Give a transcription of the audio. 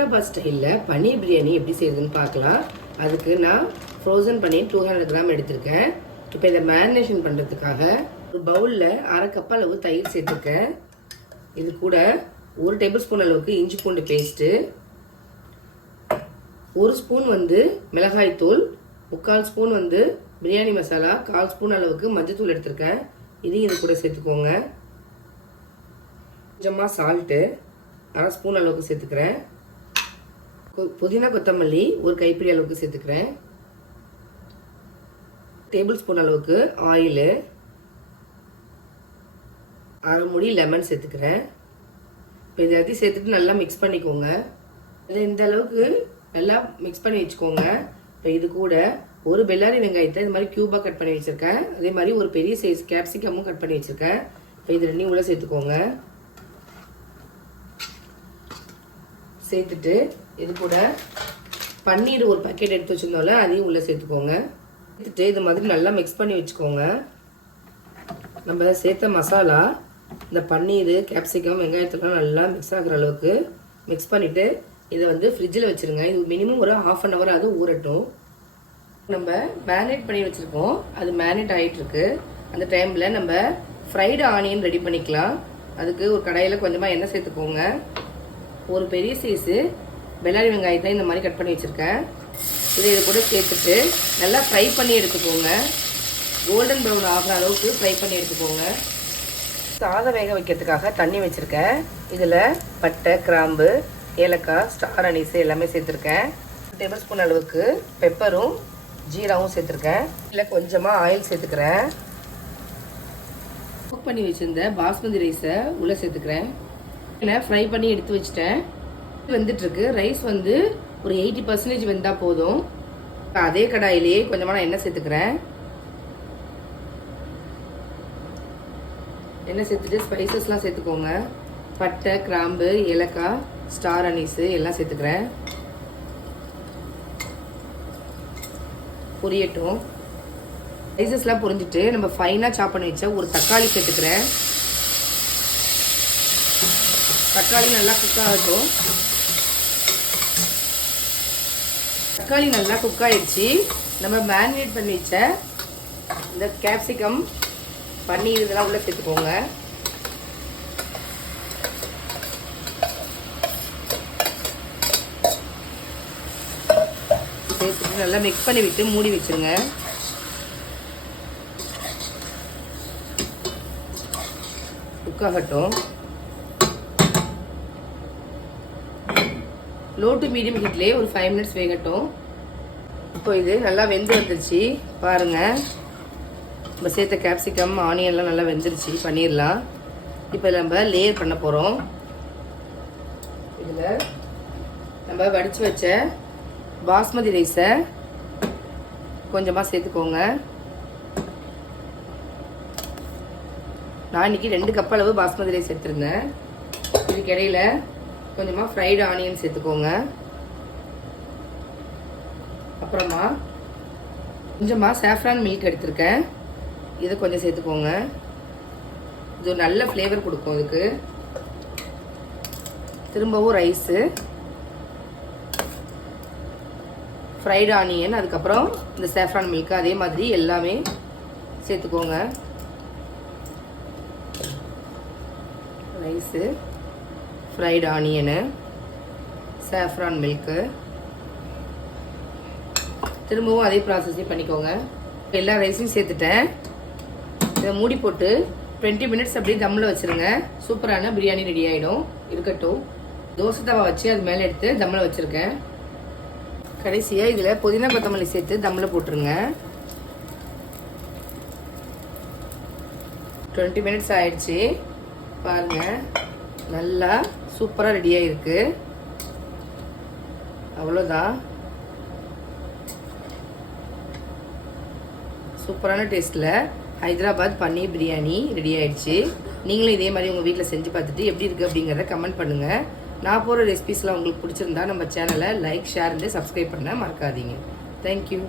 ஹைதராபாத் ஸ்டைலில் பன்னீர் பிரியாணி எப்படி செய்யுதுன்னு பார்க்கலாம். அதுக்கு நான் ஃப்ரோசன் பன்னீர் 200 கிராம் எடுத்திருக்கேன். இப்போ இதை மேரினேஷன் பண்ணுறதுக்காக ஒரு பவுலில் 1/2 கப் அளவு தயிர் சேர்த்துருக்கேன். இது கூட 1 டேபிள் ஸ்பூன் அளவுக்கு இஞ்சி பூண்டு பேஸ்ட்டு, 1 ஸ்பூன் மிளகாய்த்தூள், 3/4 ஸ்பூன் பிரியாணி மசாலா, 1/4 ஸ்பூன் அளவுக்கு மஞ்சத்தூள் எடுத்திருக்கேன். இதையும் இது கூட சேர்த்துக்கோங்க. கொஞ்சமாக சால்ட்டு 1/2 ஸ்பூன் அளவுக்கு சேர்த்துக்கிறேன். புதினா கொத்தமல்லி 1 கைப்பிடி அளவுக்கு சேர்த்துக்கிறேன். டேபிள் ஸ்பூன் அளவுக்கு ஆயிலு, 1/2 மூடி லெமன் சேர்த்துக்கிறேன். இப்போ இது எல்லாத்தையும் சேர்த்துட்டு நல்லா மிக்ஸ் பண்ணிக்கோங்க. இதை இந்த அளவுக்கு நல்லா மிக்ஸ் பண்ணி வச்சுக்கோங்க. இப்போ இது கூட ஒரு பெல்லாரி வெங்காயத்தை இது மாதிரி க்யூபாக கட் பண்ணி வச்சுருக்கேன். அதே மாதிரி ஒரு பெரிய சைஸ் கேப்சிகமும் கட் பண்ணி வச்சுருக்கேன். இப்போ இது ரெண்டையும் உள்ள சேர்த்துக்கோங்க. சேர்த்துட்டு இது கூட பன்னீர் ஒரு பேக்கெட் எடுத்து வச்சுருந்தோம்ல, அதையும் உள்ளே சேர்த்துக்கோங்க. சேர்த்துட்டு இது மாதிரி நல்லா மிக்ஸ் பண்ணி வச்சுக்கோங்க. நம்ம சேர்த்த மசாலா இந்த பன்னீர், கேப்சிகம், வெங்காயத்தெல்லாம் நல்லா மிக்ஸ் ஆகிற அளவுக்கு மிக்ஸ் பண்ணிவிட்டு இதை ஃப்ரிட்ஜில் வச்சுருங்க. இது மினிமம் ஒரு 1/2 hour அது ஊறட்டும். நம்ம மேரினேட் பண்ணி வச்சுருக்கோம், அது மேரினேட் ஆகிட்டுருக்கு. அந்த டைமில் நம்ம ஃப்ரைடு ஆனியன் ரெடி பண்ணிக்கலாம். அதுக்கு ஒரு கடாயில் கொஞ்சமாக எண்ணெய் சேர்த்துக்கோங்க. ஒரு பெரிய சைஸு பெல்லாரி வெங்காயத்தை இந்த மாதிரி கட் பண்ணி வச்சுருக்கேன். இதை இது கூட சேர்த்துட்டு நல்லா ஃப்ரை பண்ணி எடுத்துக்கோங்க. கோல்டன் ப்ரௌன் ஆகிற அளவுக்கு ஃப்ரை பண்ணி எடுத்துக்கோங்க. சாதம் வேக வைக்கிறதுக்காக தண்ணி வச்சுருக்கேன். இதில் பட்டை, கிராம்பு, ஏலக்காய், ஸ்டார் அனீஸ் எல்லாமே சேர்த்துருக்கேன். 1 டேபிள் ஸ்பூன் அளவுக்கு பெப்பரும் ஜீராவும் சேர்த்துருக்கேன். இதில் கொஞ்சமாக ஆயில் சேர்த்துக்கிறேன். குக் பண்ணி வச்சுருந்த பாஸ்மதி ரைஸை உள்ளே சேர்த்துக்கிறேன். ஃப்ரை பண்ணி எடுத்து வச்சுட்டேன். வெந்துட்டுருக்கு. ரைஸ் ஒரு 80% வெந்தால் போதும். அதே கடாயிலேயே கொஞ்சமாக நான் எண்ணெய் சேர்த்துக்கிறேன். எண்ணெய் சேர்த்துட்டு ஸ்பைசஸ்லாம் சேர்த்துக்கோங்க. பட்டை, கிராம்பு, ஏலக்காய், ஸ்டார் அனீஸு எல்லாம் சேர்த்துக்கிறேன். பொரியட்டும். ஸ்பைசஸ்லாம் பொரிஞ்சிட்டு நம்ம ஃபைனாக சாப் பண்ணி வச்ச ஒரு தக்காளி சேர்த்துக்கிறேன். தக்காளி நல்லா குக் ஆகட்டும். தக்காளி நல்லா குக் ஆகிடுச்சு. நம்ம மேரினேட் பண்ணி வச்ச இந்த கேப்சிகம், பன்னீர் இதெல்லாம் உள்ளே சேர்த்துக்கோங்க. சேர்த்துட்டு நல்லா மிக்ஸ் பண்ணி விட்டு மூடி வச்சுருங்க. குக் ஆகட்டும். லோ டு மீடியம் ஹீட்லேயே ஒரு 5 minutes வேகட்டும். இப்போ இது நல்லா வெந்து வந்துருச்சு பாருங்கள். நம்ம சேர்த்த கேப்சிகம், ஆனியன்லாம் நல்லா வெந்துருச்சு. பண்ணிடலாம். இப்போ நம்ம லேயர் பண்ண போகிறோம். இதில் நம்ம வடித்து வச்ச பாஸ்மதி ரைஸை கொஞ்சமாக சேர்த்துக்கோங்க. நான் இன்றைக்கி 2 கப் அளவு பாஸ்மதி ரைஸ் எடுத்துருந்தேன். இதுக்கு இடையில கொஞ்சமாக ஃப்ரைடு ஆனியன் சேர்த்துக்கோங்க. அப்புறமா கொஞ்சமாக சாஃப்ரான் மில்க் எடுத்திருக்கேன். இதை கொஞ்சம் சேர்த்துக்கோங்க. இது ஒரு நல்ல ஃப்ளேவர் கொடுக்கும் இதுக்கு. திரும்பவும் ரைஸு, ஃப்ரைடு ஆனியன், அதுக்கப்புறம் இந்த சாஃப்ரான் மில்க் அதே மாதிரி எல்லாமே சேர்த்துக்கோங்க. Rice, fried onion, saffron milk, திரும்பவும் அதே ப்ராசஸே பண்ணிக்கோங்க. எல்லா ரைஸையும் சேர்த்துட்டேன். இதை மூடி போட்டு 20 minutes அப்படியே தம்மில் வச்சுருங்க. சூப்பரான பிரியாணி ரெடி ஆகிடும். இருக்கட்டும். தோசை தவா வச்சு அது மேலே எடுத்து தம்மில் வச்சுருக்கேன். கடைசியாக இதில் புதினா கொத்தமல்லி சேர்த்து தம்மில் போட்டுருங்க. 20 minutes ஆயிடுச்சு பாருங்கள். நல்லா சூப்பராக ரெடியாக இருக்குது. அவ்வளோதான். சூப்பரான டேஸ்ட்டில் ஹைதராபாத் பன்னீர் பிரியாணி ரெடி ஆகிடுச்சு. நீங்களும் இதே மாதிரி உங்கள் வீட்டில் செஞ்சு பார்த்துட்டு எப்படி இருக்குது அப்படிங்கிறத கமெண்ட் பண்ணுங்கள். நான் போகிற ரெசிபீஸ்லாம் உங்களுக்கு பிடிச்சிருந்தா நம்ம சேனலை லைக், ஷேர் அண்ட் சப்ஸ்கிரைப் பண்ண மறக்காதீங்க. தேங்க்யூ.